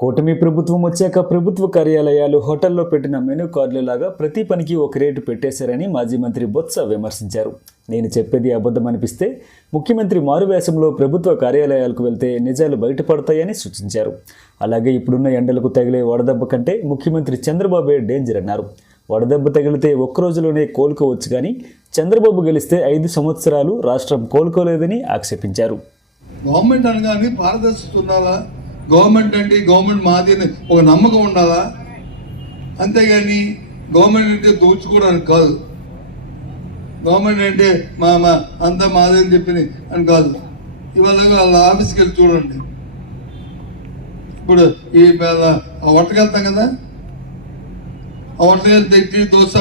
కూటమి ప్రభుత్వం వచ్చాక ప్రభుత్వ కార్యాలయాలు హోటల్లో పెట్టిన మెనూ కార్డులలాగా ప్రతి పనికి ఒక రేటు పెట్టేశారని మాజీ మంత్రి బొత్స విమర్శించారు. నేను చెప్పేది అబద్ధం అనిపిస్తే ముఖ్యమంత్రి మారువేషంలో ప్రభుత్వ కార్యాలయాలకు వెళ్తే నిజాలు బయటపడతాయని సూచించారు. అలాగే ఇప్పుడున్న ఎండలకు తగిలే వడదెబ్బ కంటే ముఖ్యమంత్రి చంద్రబాబే డేంజర్ అన్నారు. వడదెబ్బ తగిలితే ఒక్కరోజులోనే కోలుకోవచ్చు, కానీ చంద్రబాబు గెలిస్తే 5 సంవత్సరాలు రాష్ట్రం కోలుకోలేదని ఆక్షేపించారు. గవర్నమెంట్ అనగానే పారదర్శకత ఉండాలా, గవర్నమెంట్ అంటే గవర్నమెంట్ మాది అని ఒక నమ్మకం ఉండాలా, అంతేగాని గవర్నమెంట్ అంటే దోచుకోవడానికి కాదు. గవర్నమెంట్ అంటే మా అంతా మాది అని చెప్పి అని కాదు. ఇవాళ వాళ్ళ ఆఫీస్కి వెళ్ళి చూడండి. ఇప్పుడు ఈ వంటకెళ్తాం కదా, ఆ వంటకెళ్ళి తెచ్చి దోశ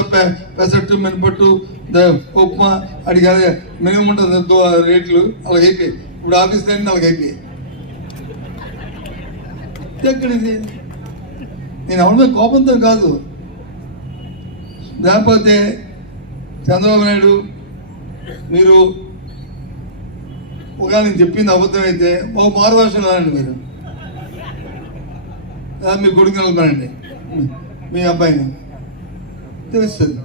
పెసట్టు మినపట్టు ఉప్మా అడిగి మినిమం ఉంటుంది రేట్లు అలాగ అయిపోయి. ఇప్పుడు ఆఫీస్లో అన్నీ అలాగ అయిపోయాయి. ఎక్కడిది? నేను ఎవరి కోపంతో కాదు, లేకపోతే చంద్రబాబు నాయుడు మీరు ఒకవేళ నేను చెప్పింది అబద్ధమైతే ఒక మారువేషం రానండి, మీరు మీ కొడుకు వెళ్తానండి, మీ అబ్బాయిని తెలుస్తుంది.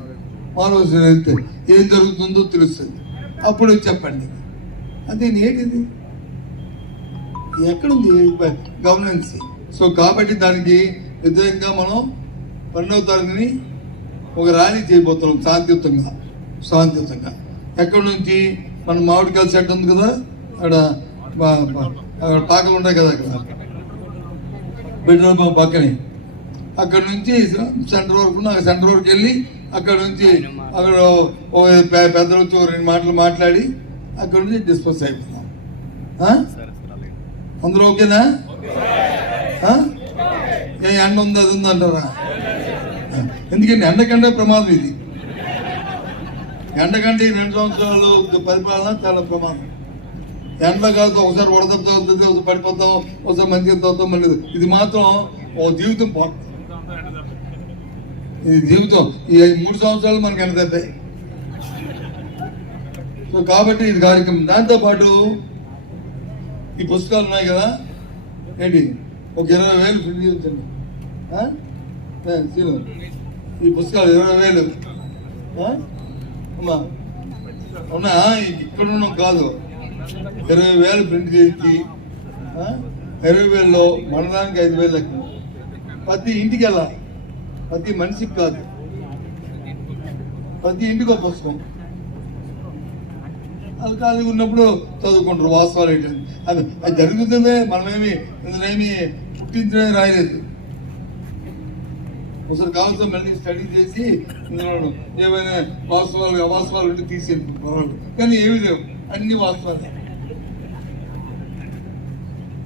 మారువేషం వెళ్తే ఏం జరుగుతుందో తెలుస్తుంది, అప్పుడు చెప్పండి. అంటే ఏంటిది, ఎక్కడుంది గవర్నెన్స్? సో కాబట్టి దానికి వ్యతిరేకంగా మనం 12వ తారీఖుని ఒక ర్యాలీ చేయబోతున్నాం శాంతియుతంగా. ఎక్కడి నుంచి మన మామిడికాయల సెట్ ఉంది కదా, అక్కడ పాకలు ఉన్నాయి కదా, అక్కడ పెట్రోల్ పంప్ పక్కనే, అక్కడ నుంచి సెంటర్ వరకు సెంటర్ వరకు వెళ్ళి అక్కడ నుంచి అక్కడ పెద్ద వచ్చి 2 మాటలు మాట్లాడి అక్కడ నుంచి డిస్పోజ్ అయిపోతాం. అందరూ ఓకేనా? ఏ ఎండ ఉంది అది ఉంది అంటారా? ఎందుకంటే ఎండకంటే ప్రమాదం ఇది. ఎండకంటే 2 సంవత్సరాలు పరిపాలన చాలా ప్రమాదం. ఎండకాలతో ఒకసారి వడదెబ్బతో ఒకసారి పడిపోతాం, ఒకసారి మంచిగా తగ్గుతాం. మళ్ళీ ఇది మాత్రం ఓ జీవితం పోతుంది. ఇది జీవితం. ఈ 3 సంవత్సరాలు మనకి ఎండ దెబ్బే. సో కాబట్టి ఇది కార్యక్రమం. దాంతోపాటు ఈ పుస్తకాలు ఉన్నాయి కదా, ఏంటి ఒక 20,000 ప్రింట్ చేయించండి. ఈ పుస్తకాలు 20,000 అమ్మా అవునా? ఇక్కడ ఉన్నాం కాదు, 20,000 ప్రింట్ చేయించి 20,000లో మండలానికి 5,000 లెక్క. ప్రతి ఇంటికి వెళ్ళాలి, ప్రతి మనిషికి కాదు, ప్రతి ఇంటికి ఒక పుస్తకం. అది ఖాళీగా ఉన్నప్పుడు చదువుకుంటారు. వాస్తవాలు ఏంటంటే అది జరుగుతుందే, మనమేమి ఇందులోమి పుట్టించే రాయలేదు. ఒకసారి కావాల్సిన మళ్ళీ స్టడీ చేసి ఇందులో ఏమైనా వాస్తవాలు అవాస్తవాలు ఉంటే తీసేయాలి. కానీ ఏమి లేవు, అన్ని వాస్తవాలే.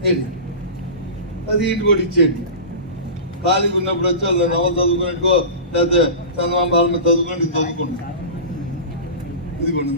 ఏంటి అది ఇంటి కూడా ఇచ్చేయండి. ఖాళీగా ఉన్నప్పుడు వచ్చి వాళ్ళు నవలు చదువుకున్నట్టుకో, లేకపోతే చందమామ మీద చదువుకుంటే చదువుకుంటాం. ఇది కూడా